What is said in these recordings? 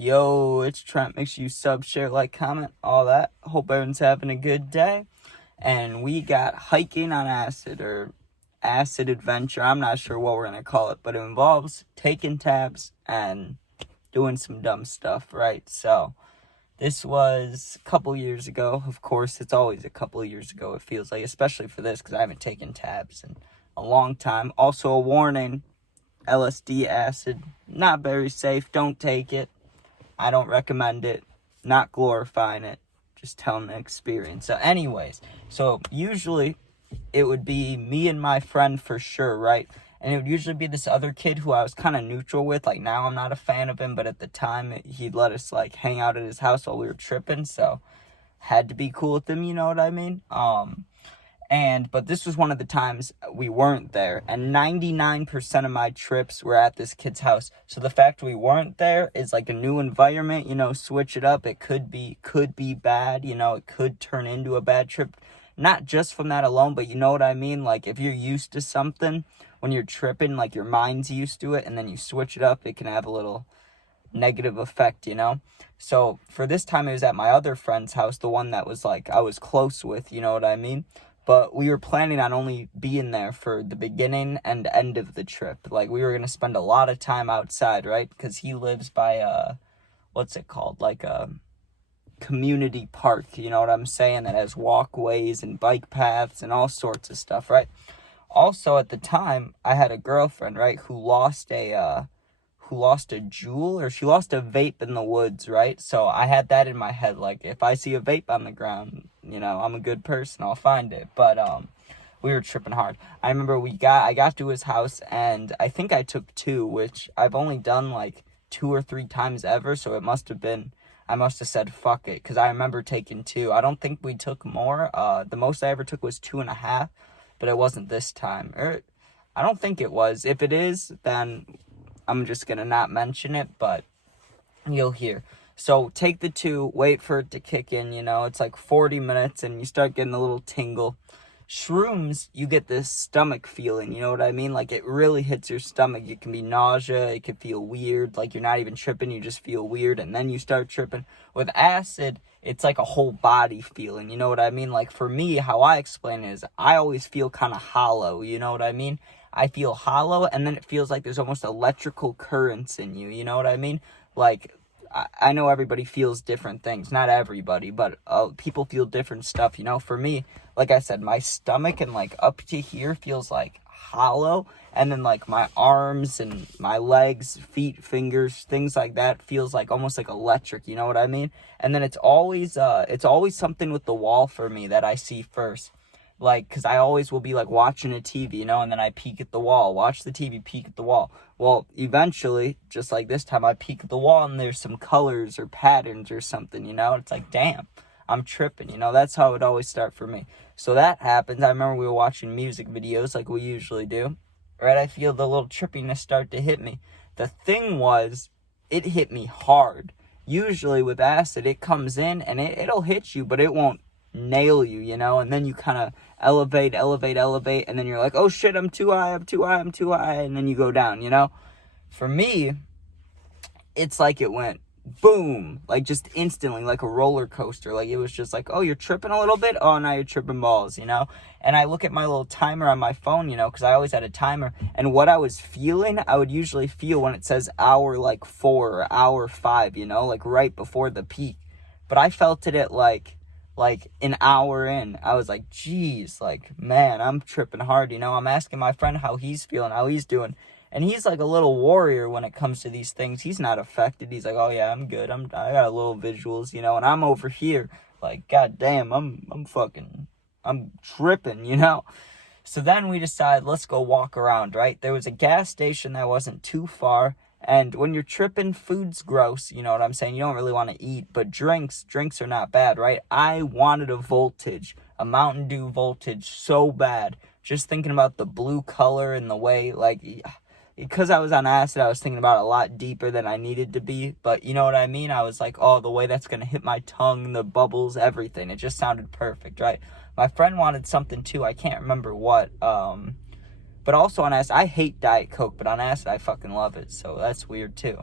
Yo, it's Trent. Make sure you sub, share, like, comment, all that. Hope everyone's having a good day. And we got hiking on acid, or acid adventure. I'm not sure what we're going to call it, but it involves taking tabs and doing some dumb stuff, right? So this was a couple years ago. Of course, it's always a couple years ago, it feels like, especially for this, because I haven't taken tabs in a long time. Also, a warning, LSD acid, not very safe. Don't take it. I don't recommend it, not glorifying it, just telling the experience. So anyways, so usually it would be me and my friend for sure, right? And it would usually be this other kid who I was kind of neutral with. Like, now I'm not a fan of him, but at the time he'd let us like hang out at his house while we were tripping, so had to be cool with him, you know what I mean? But this was one of the times we weren't there, and 99% of my trips were at this kid's house. So the fact we weren't there is like a new environment, switch it up. It could be bad, it could turn into a bad trip. Not just from that alone, but you know what I mean? Like, if you're used to something, when you're tripping, like your mind's used to it, and then you switch it up, it can have a little negative effect, So for this time, it was at my other friend's house, the one that was like I was close with, you know what I mean? But we were planning on only being there for the beginning and end of the trip. Like, we were going to spend a lot of time outside, right? Because he lives by, what's it called? Like a community park, you know what I'm saying? That has walkways and bike paths and all sorts of stuff, right? Also, at the time, I had a girlfriend, right, who lost a jewel, or she lost a vape in the woods, right? So I had that in my head, like, if I see a vape on the ground, I'm a good person, I'll find it. But we were tripping hard. I remember I got to his house, and I think I took 2, which I've only done like 2 or 3 times ever, so I must have said fuck it, because I remember taking 2. I don't think we took more. The most I ever took was 2.5, but it wasn't this time. I don't think it was. If it is, then I'm just going to not mention it, but you'll hear. So take the 2, wait for it to kick in, it's like 40 minutes, and you start getting a little tingle. Shrooms, you get this stomach feeling, you know what I mean? Like, it really hits your stomach. It can be nausea, it can feel weird, like you're not even tripping, you just feel weird, and then you start tripping. With acid, it's like a whole body feeling, you know what I mean? Like, for me, how I explain it is, I always feel kind of hollow, you know what I mean? I feel hollow, and then it feels like there's almost electrical currents in you, you know what I mean? Like, I know everybody feels different things, not everybody, but people feel different stuff, For me, like I said, my stomach and like up to here feels like hollow, and then like my arms and my legs, feet, fingers, things like that feels like almost like electric, you know what I mean? And then it's always something with the wall for me that I see first. Like, because I always will be like watching a TV, and then I peek at the wall, watch the TV, peek at the wall. Well, eventually, just like this time, I peek at the wall and there's some colors or patterns or something, It's like, damn, I'm tripping, That's how it would always start for me. So that happens. I remember we were watching music videos like we usually do, right? I feel the little trippiness start to hit me. The thing was, it hit me hard. Usually with acid, it comes in and it'll hit you, but it won't nail you, and then you kind of elevate, and then you're like, oh shit, I'm too high, and then you go down, For me, it's like it went boom, like just instantly, like a roller coaster. Like, it was just like, oh, you're tripping a little bit, oh, now you're tripping balls, And I look at my little timer on my phone, because I always had a timer, and what I was feeling, I would usually feel when it says hour like 4 or hour 5, like right before the peak. But I felt it at like an hour in. I was like, geez, like, man, I'm tripping hard, I'm asking my friend how he's feeling, how he's doing, and he's like a little warrior when it comes to these things. He's not affected. He's like, oh yeah, I'm good, I got a little visuals, and I'm over here like, god damn, I'm tripping, So then we decided, let's go walk around, right? There was a gas station that wasn't too far. And when you're tripping, food's gross, you know what I'm saying? You don't really want to eat, but drinks are not bad, right? I wanted a Mountain Dew voltage so bad. Just thinking about the blue color and the way, like, because I was on acid, I was thinking about it a lot deeper than I needed to be. But you know what I mean? I was like, oh, the way that's going to hit my tongue, the bubbles, everything. It just sounded perfect, right? My friend wanted something too. I can't remember what, But also on acid, I hate Diet Coke, but on acid, I fucking love it. So that's weird too.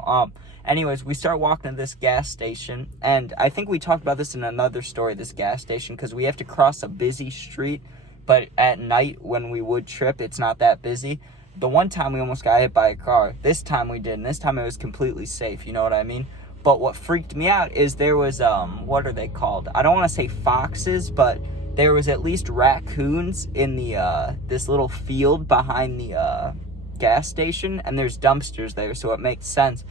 Anyways, we start walking to this gas station, and I think we talked about this in another story, this gas station, because we have to cross a busy street, but at night when we would trip, it's not that busy. The one time we almost got hit by a car. This time we didn't. This time it was completely safe, you know what I mean? But what freaked me out is there was, what are they called? I don't want to say foxes, but there was at least raccoons in the, this little field behind the, gas station, and there's dumpsters there, so it makes sense.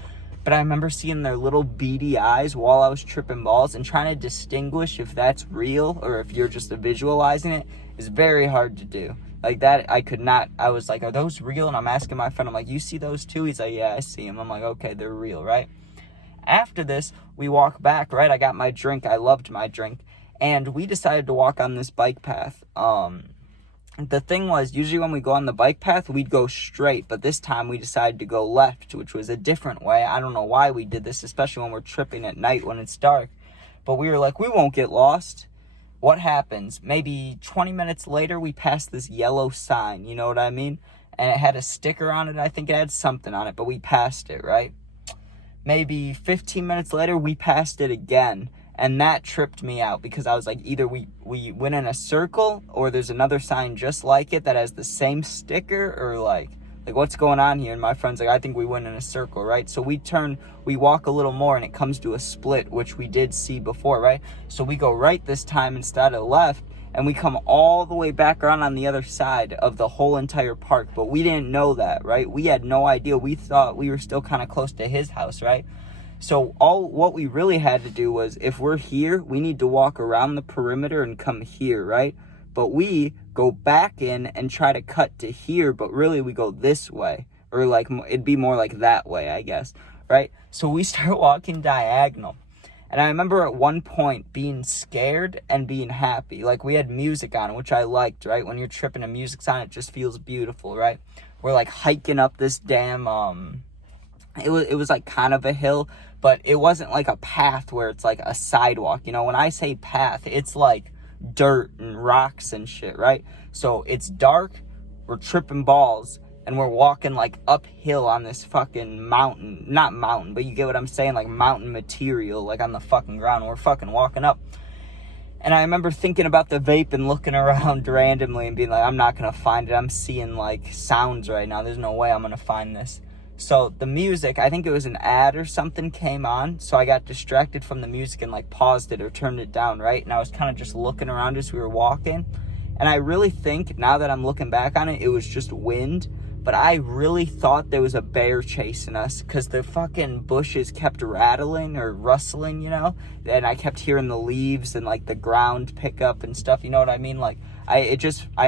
But I remember seeing their little beady eyes while I was tripping balls, and trying to distinguish if that's real or if you're just visualizing it is very hard to do. Like that, I could not. I was like, are those real? And I'm asking my friend, I'm like, you see those too? He's like, yeah, I see them. I'm like, okay, they're real, right? After this, we walk back, right? I got my drink. I loved my drink. And we decided to walk on this bike path. The thing was, usually when we go on the bike path, we'd go straight, but this time we decided to go left, which was a different way. I don't know why we did this, especially when we're tripping at night when it's dark, but we were like, we won't get lost. What happens? Maybe 20 minutes later, we passed this yellow sign, you know what I mean? And it had a sticker on it. I think it had something on it, but we passed it, right? Maybe 15 minutes later, we passed it again. And that tripped me out because I was like, either we went in a circle or there's another sign just like it that has the same sticker, or like what's going on here? And my friend's like, I think we went in a circle, right? So we walk a little more and it comes to a split, which we did see before, right? So we go right this time instead of left, and we come all the way back around on the other side of the whole entire park. But we didn't know that, right? We had no idea. We thought we were still kind of close to his house, right? So what we really had to do was, if we're here, we need to walk around the perimeter and come here, right? But we go back in and try to cut to here, but really we go this way, or like it'd be more like that way, I guess, right? So we start walking diagonal. And I remember at one point being scared and being happy. Like, we had music on, which I liked, right? When you're tripping and music's on, it just feels beautiful, right? We're like hiking up this damn, it was like kind of a hill, but it wasn't like a path where it's like a sidewalk. You know, when I say path, it's like dirt and rocks and shit, right? So it's dark, we're tripping balls, and we're walking like uphill on this fucking mountain. Not mountain, but you get what I'm saying, like mountain material, like on the fucking ground. We're fucking walking up. And I remember thinking about the vape and looking around randomly and being like, I'm not gonna find it. I'm seeing like sounds right now. There's no way I'm gonna find this. So the music, I think it was an ad or something, came on. So I got distracted from the music and like paused it or turned it down, right? And I was kind of just looking around as we were walking. And I really think, now that I'm looking back on it, it was just wind. But I really thought there was a bear chasing us, because the fucking bushes kept rattling or rustling, you know? And I kept hearing the leaves and like the ground pick up and stuff, you know what I mean? Like, I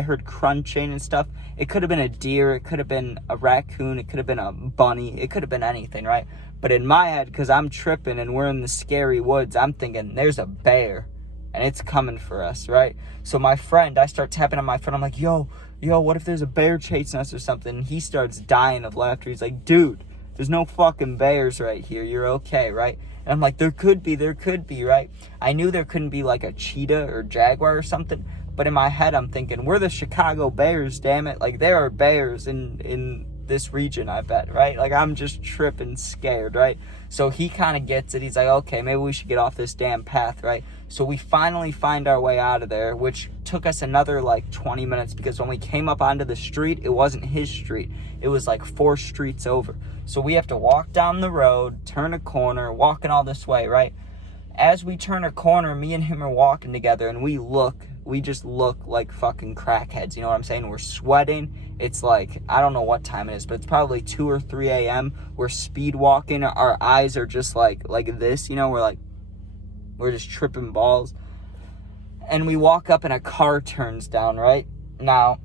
heard crunching and stuff. It could have been a deer, it could have been a raccoon, it could have been a bunny, it could have been anything, right? But in my head, because I'm tripping and we're in the scary woods, I'm thinking there's a bear and it's coming for us, right? So I start tapping on my friend, I'm like, yo, what if there's a bear chasing us or something? And he starts dying of laughter. He's like, dude, there's no fucking bears right here, you're okay, right? And I'm like, there could be, right? I knew there couldn't be like a cheetah or jaguar or something, but in my head, I'm thinking, we're the Chicago Bears, damn it. Like, there are bears in this region, I bet, right? Like, I'm just tripping scared, right? So he kind of gets it. He's like, okay, maybe we should get off this damn path, right? So we finally find our way out of there, which took us another, like, 20 minutes, because when we came up onto the street, it wasn't his street. It was, like, 4 streets over. So we have to walk down the road, turn a corner, walking all this way, right? As we turn a corner, me and him are walking together, and we just look like fucking crackheads, you know what I'm saying? We're sweating. It's like, I don't know what time it is, but it's probably 2 or 3 a.m. We're speed walking. Our eyes are just like this, you know? We're just tripping balls. And we walk up and a car turns down, right? Now,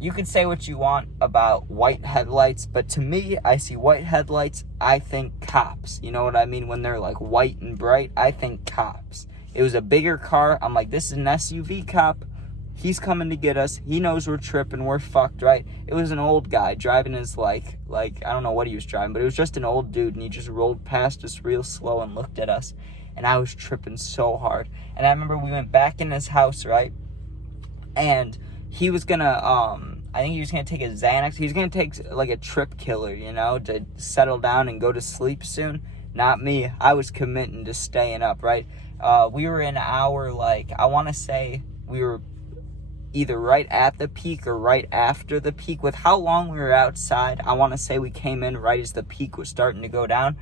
you can say what you want about white headlights, but to me, I see white headlights, I think cops. You know what I mean? When they're like white and bright, I think cops. It was a bigger car. I'm like, this is an SUV cop. He's coming to get us. He knows we're tripping. We're fucked, right? It was an old guy driving his like I don't know what he was driving, but it was just an old dude, and he just rolled past us real slow and looked at us. And I was tripping so hard. And I remember we went back in his house, right? And he was gonna, I think he was going to take a Xanax. He was going to take, like, a trip killer, you know, to settle down and go to sleep soon. Not me. I was committing to staying up, right? We were in our, like, I want to say we were either right at the peak or right after the peak. With how long we were outside, I want to say we came in right as the peak was starting to go down.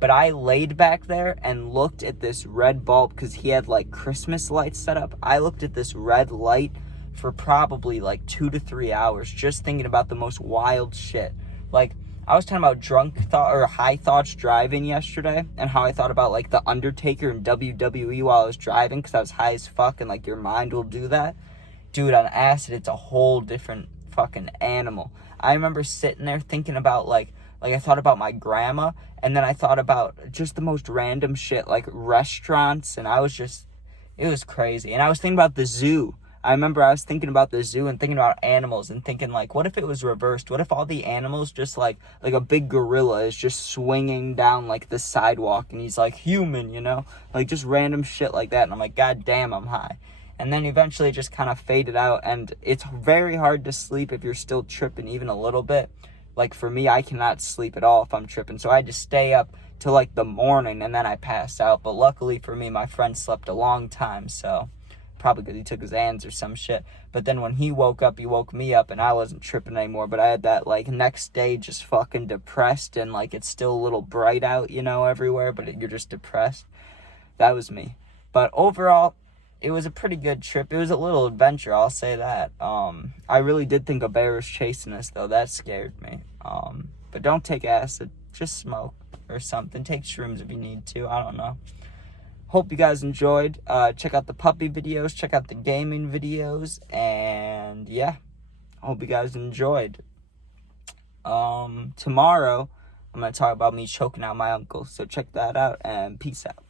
But I laid back there and looked at this red bulb because he had, like, Christmas lights set up. I looked at this red light for probably, like, 2 to 3 hours just thinking about the most wild shit. Like, I was talking about high thoughts driving yesterday, and how I thought about, like, The Undertaker and WWE while I was driving because I was high as fuck, and, like, your mind will do that. Dude, on acid, it's a whole different fucking animal. I remember sitting there thinking about, like I thought about my grandma, and then I thought about just the most random shit, like restaurants, and it was crazy. And I was thinking about the zoo. I remember I was thinking about the zoo and thinking about animals and thinking, like, what if it was reversed? What if all the animals just, like a big gorilla is just swinging down, like, the sidewalk, and he's, like, human, you know? Like, just random shit like that, and I'm like, God damn, I'm high. And then eventually it just kind of faded out, and it's very hard to sleep if you're still tripping even a little bit. Like, for me, I cannot sleep at all if I'm tripping, so I had to stay up till, like, the morning, and then I passed out. But luckily for me, my friend slept a long time, so probably because he took his Xans or some shit. But then when he woke up, he woke me up, and I wasn't tripping anymore. But I had that, like, next day just fucking depressed, and, like, it's still a little bright out, you know, everywhere, but you're just depressed. That was me. But overall, it was a pretty good trip. It was a little adventure, I'll say that. I really did think a bear was chasing us, though. That scared me. But don't take acid. Just smoke or something. Take shrooms if you need to. I don't know. Hope you guys enjoyed. Check out the puppy videos. Check out the gaming videos. And, yeah. Hope you guys enjoyed. Tomorrow, I'm going to talk about me choking out my uncle. So check that out, and peace out.